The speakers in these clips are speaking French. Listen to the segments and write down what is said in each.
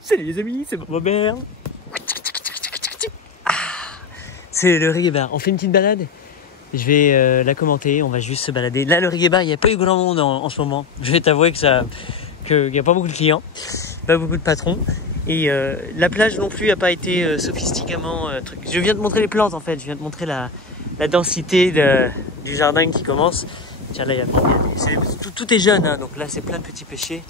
Salut les amis, c'est Robert. C'est le reggae bar. On fait une petite balade. Je vais la commenter, on va juste se balader. Là, le reggae bar, il n'y a pas eu grand monde en ce moment. Je vais t'avouer qu'il n'y a pas beaucoup de clients, pas beaucoup de patrons. Et la plage non plus n'a pas été sophistiquement truc. Je viens de montrer les plantes en fait, je viens de montrer la densité du jardin qui commence. Tiens là, tout est jeune, hein, donc là c'est plein de petits pêchers.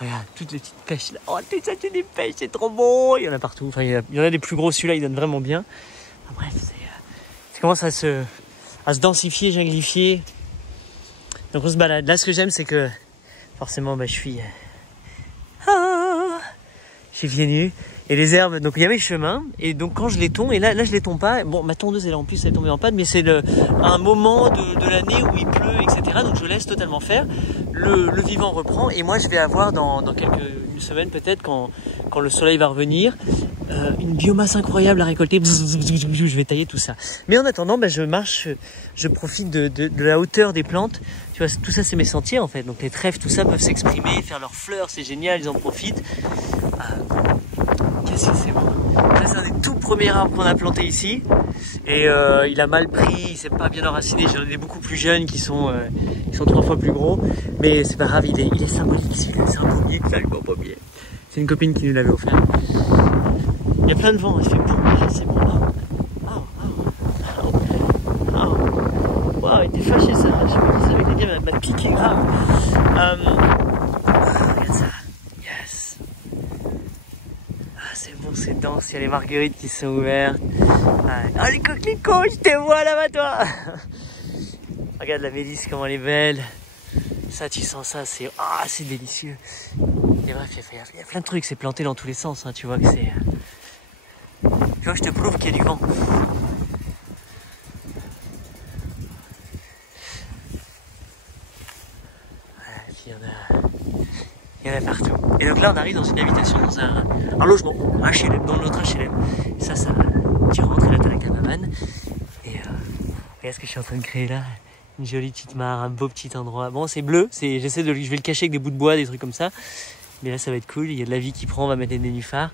Regarde, toutes les petites pêches là. Oh, tout ça c'est des pêches, c'est trop beau. Il y en a partout, enfin il y en a des plus gros, celui-là il donne vraiment bien. Enfin, bref, ça commence à se densifier, junglifier. Donc on se balade. Là ce que j'aime c'est que forcément je suis pieds nus et les herbes, donc il y a mes chemins et donc quand je les tonds, et là je les tonds pas, bon ma tondeuse elle en plus elle est tombée en panne, mais c'est un moment de l'année où il pleut etc, donc je laisse totalement faire, le vivant reprend et moi je vais avoir dans une semaine peut-être quand le soleil va revenir une biomasse incroyable à récolter. Je vais tailler tout ça, mais en attendant je marche, je profite de la hauteur des plantes, tu vois, tout ça c'est mes sentiers en fait, donc les trèfles tout ça peuvent s'exprimer, faire leurs fleurs, c'est génial, ils en profitent. Qu'est-ce que c'est bon. Ça c'est un des tout premiers arbres qu'on a planté ici et il a mal pris, il s'est pas bien enraciné. J'en ai des beaucoup plus jeunes qui sont 3 fois plus gros, mais c'est pas grave, il est symbolique celui-là, c'est un pommier, salut mon pommier. C'est une copine qui nous l'avait offert. Il y a plein de vent, il fait bon, c'est bon. Waouh, il était fâché ça, je sais pas qui ça avec les gars, m'a piqué grave. Regarde ça, yes. C'est bon, c'est dense, il y a les marguerites qui sont ouvertes. Oh les coquelicots, je te vois là-bas toi. Regarde la mélisse, comment elle est belle. Ça, tu sens ça, c'est délicieux. Et bref, il y a plein de trucs, c'est planté dans tous les sens, hein, tu vois que c'est... Tu vois, je te prouve qu'il y a du vent. Voilà, et puis il y en a partout. Et donc là, on arrive dans une habitation, dans un logement, un HLM, dans notre HLM. Et ça, tu rentres et là, t'as la caravane. Et regarde ce que je suis en train de créer là. Une jolie petite mare, un beau petit endroit. Bon, c'est bleu, je vais le cacher avec des bouts de bois, des trucs comme ça. Mais là, ça va être cool. Il y a de la vie qui prend, on va mettre des nénuphars.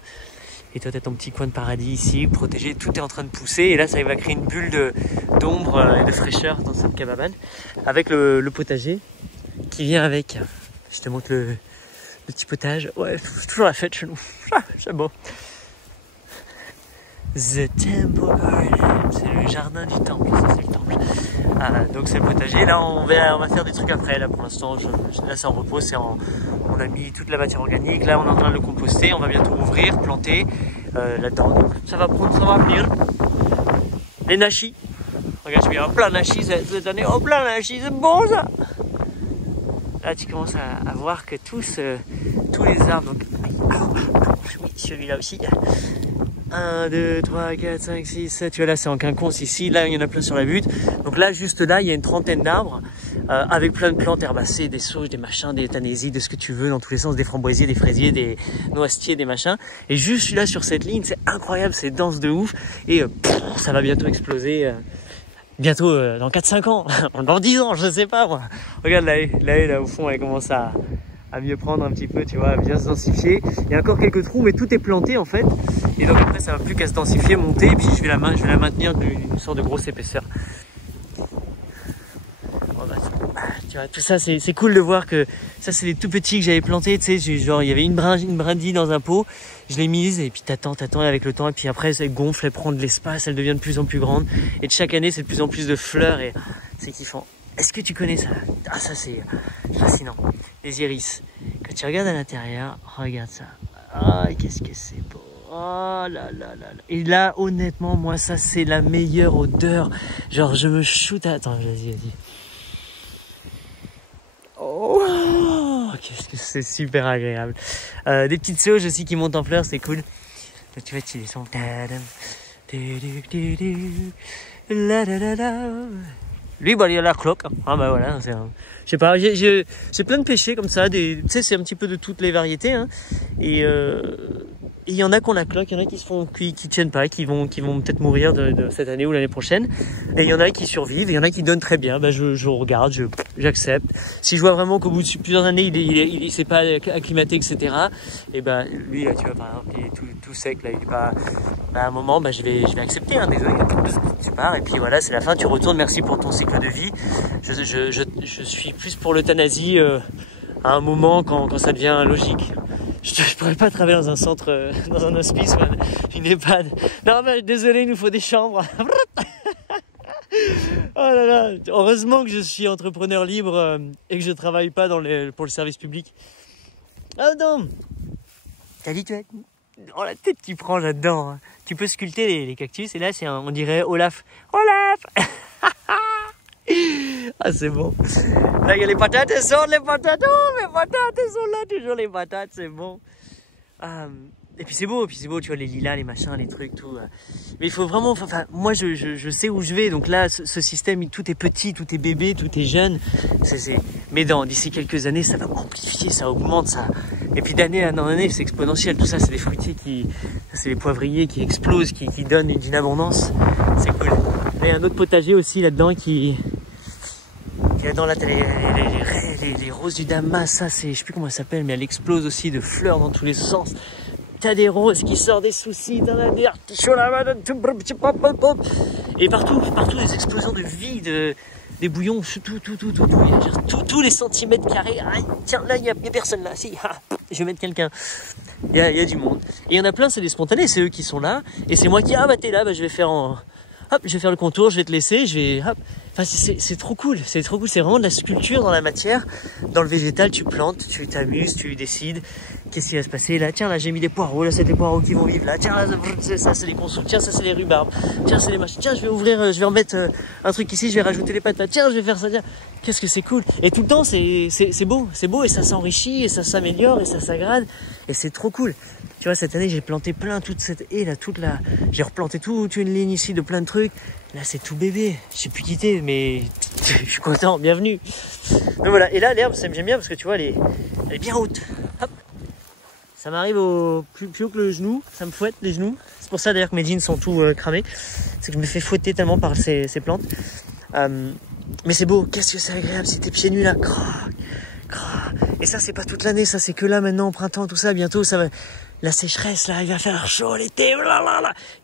Et toi, t'as ton petit coin de paradis ici, protégé. Tout est en train de pousser. Et là, ça va créer une bulle d'ombre et de fraîcheur dans cette cabane. Avec le potager qui vient avec. Je te montre le petit potage. Ouais, c'est toujours la fête chez nous. C'est beau. The Temple Garden, c'est le jardin du temple, ça c'est le temple. Donc c'est le potager. Là on va faire des trucs après. Là pour l'instant, là c'est en repos, on a mis toute la matière organique. Là on est en train de le composter. On va bientôt ouvrir, planter là-dedans. Donc ça va venir. Les nachis. Regarde, je vais avoir plein de nachis cette année. Oh plein de nachis, c'est bon ça. Là tu commences à voir que tous les arbres. Donc oui, celui-là aussi. 1, 2, 3, 4, 5, 6, 7, tu vois là c'est en quinconce ici, là il y en a plein sur la butte. Donc là juste là il y a une trentaine d'arbres avec plein de plantes herbacées, des sauges, des machins, des tanésies, de ce que tu veux dans tous les sens, des framboisiers, des fraisiers, des noisetiers, des machins. Et juste là sur cette ligne c'est incroyable, c'est dense de ouf et ça va bientôt exploser. Bientôt dans 4-5 ans, dans 10 ans, je sais pas moi. Regarde là au fond elle commence à mieux prendre un petit peu, tu vois, à bien se densifier. Il y a encore quelques trous, mais tout est planté en fait. Et donc après, ça va plus qu'à se densifier, monter, et puis je vais la maintenir d'une sorte de grosse épaisseur. Bon, tu vois, tout ça, c'est cool de voir que ça, c'est les tout petits que j'avais plantés. Tu sais, genre, il y avait une brindille dans un pot, je l'ai mise, et puis t'attends avec le temps, et puis après, elle gonfle, elle prend de l'espace, elle devient de plus en plus grande. Et de chaque année, c'est de plus en plus de fleurs, et c'est kiffant. Est-ce que tu connais ça? Ah, ça, c'est fascinant. Les iris. Quand tu regardes à l'intérieur, regarde ça. Ah, qu'est-ce que c'est beau. Oh là là là là. Et là, honnêtement, moi, ça, c'est la meilleure odeur. Genre, je me shoot à... Attends, vas-y. Oh, qu'est-ce que c'est super agréable. Des petites sauges aussi qui montent en fleurs, c'est cool. Donc, tu vois, tu les sons. Lui, il y a la cloque. Ah bah voilà, je sais pas, j'ai plein de pêchés comme ça, tu sais, c'est un petit peu de toutes les variétés, hein. Et il y en a qu'on la cloque, il y en a qui tiennent pas, qui vont peut-être mourir de cette année ou l'année prochaine. Et il y en a qui survivent, et il y en a qui donnent très bien. Je regarde, j'accepte. Si je vois vraiment qu'au bout de plusieurs années, il s'est pas acclimaté, etc. Et lui, là, tu vois, par exemple, il est tout sec, là, il est pas, à un moment, je vais accepter, hein, désolé, tu pars, et puis voilà, c'est la fin, tu retournes, merci pour ton cycle de vie. Je suis plus pour l'euthanasie, à un moment quand ça devient logique. Je pourrais pas travailler dans un centre, dans un hospice, une EHPAD. Non, désolé, il nous faut des chambres. Oh là là, heureusement que je suis entrepreneur libre et que je travaille pas pour le service public. Ah non, t'as dit oh la tête tu prends là-dedans. Hein. Tu peux sculpter les cactus et là on dirait Olaf. Olaf. Ah c'est bon. Là il y a les patates, elles sortent les patates. Oh mes patates, elles sont là toujours les patates, c'est bon. Et puis c'est beau, tu vois les lilas, les machins, les trucs, tout. Mais il faut vraiment, moi je sais où je vais, donc là ce système, tout est petit, tout est bébé, tout est jeune. Mais d'ici quelques années, ça va amplifier, ça augmente, ça. Et puis d'année en année, c'est exponentiel. Tout ça, c'est des fruitiers c'est les poivriers qui explosent, qui donnent une abondance. C'est cool. Là, il y a un autre potager aussi là-dedans qui est dans les roses du Damas, ça c'est, je sais plus comment ça s'appelle, mais elle explose aussi de fleurs dans tous les sens. T'as des roses qui sortent des soucis, t'en as des artichauts là-bas, et partout des explosions de vie, des bouillons, tous les centimètres carrés. Ah, tiens, là, il y a personne là, si, je vais mettre quelqu'un. Il y a du monde. Et il y en a plein, c'est des spontanés, c'est eux qui sont là, et c'est moi qui, t'es là, je vais faire je vais faire le contour, je vais te laisser, c'est trop cool, c'est vraiment de la sculpture dans la matière. Dans le végétal, tu plantes, tu t'amuses, tu décides qu'est-ce qui va se passer. Là, tiens, là j'ai mis des poireaux, là c'est des poireaux qui vont vivre là. Tiens, là ça c'est les consoles, tiens, ça c'est les rhubarbes. Tiens, c'est les machins. Tiens, je vais remettre un truc ici, je vais rajouter les patates. Tiens, je vais faire ça. Tiens, qu'est-ce que c'est cool. Et tout le temps, c'est beau et ça s'enrichit et ça s'améliore et ça s'agrade et c'est trop cool. Tu vois, cette année, j'ai planté toute cette haie là, j'ai replanté toute une ligne ici de plein de trucs. Là, c'est tout bébé. J'ai pu quitter, mais je suis content. Bienvenue. Donc voilà. Et là, l'herbe, ça me j'aime bien parce que tu vois, elle est bien haute. Hop. Ça m'arrive plus haut que le genou. Ça me fouette les genoux. C'est pour ça d'ailleurs que mes jeans sont tout cramés. C'est que je me fais fouetter tellement par ces plantes. Mais c'est beau. Qu'est-ce que c'est agréable si t'es pieds nus là. Et ça, c'est pas toute l'année. Ça, c'est que là maintenant, au printemps, tout ça. Bientôt, ça va. La sécheresse là, il va faire chaud l'été,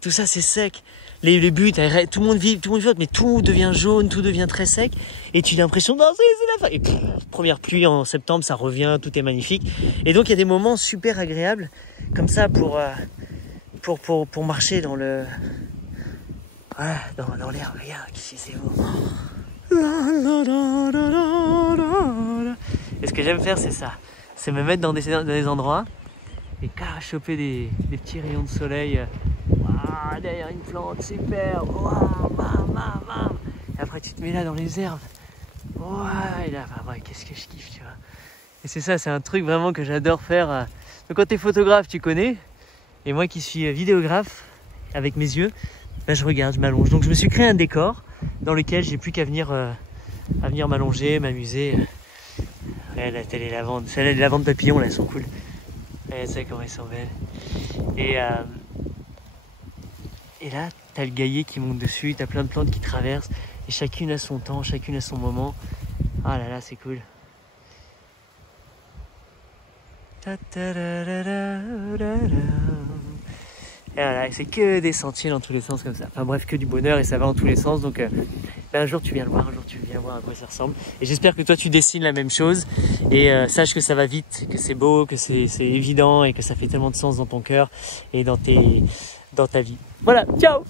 tout ça c'est sec. Les buttes, tout le monde flotte, mais tout devient jaune, tout devient très sec, et tu as l'impression non, c'est la fin. Et première pluie en septembre, ça revient, tout est magnifique. Et donc il y a des moments super agréables comme ça pour marcher dans le dans l'air. Regarde, c'est beau. Et ce que j'aime faire, c'est ça, c'est me mettre dans des endroits. Et choper des petits rayons de soleil derrière une plante, super. Et après tu te mets là dans les herbes. Et là, qu'est-ce que je kiffe, tu vois. Et c'est ça, c'est un truc vraiment que j'adore faire. Donc quand t'es photographe, tu connais. Et moi qui suis vidéographe, avec mes yeux, je regarde, je m'allonge. Donc je me suis créé un décor dans lequel j'ai plus qu'à venir m'allonger, m'amuser. Là, t'as les lavandes. Celles-là, les lavandes papillons, là, elles sont cool. Tu sais comment ils sont belles. Et là, t'as le gaillet qui monte dessus, t'as plein de plantes qui traversent, et chacune a son temps, chacune a son moment. Ah là là, c'est cool. Et voilà, c'est que des sentiers dans tous les sens comme ça. Enfin bref, que du bonheur et ça va dans tous les sens. Donc un jour tu viens le voir, un jour tu viens voir à quoi ça ressemble. Et j'espère que toi tu dessines la même chose. Et sache que ça va vite, que c'est beau, que c'est évident et que ça fait tellement de sens dans ton cœur et dans ta vie. Voilà, ciao!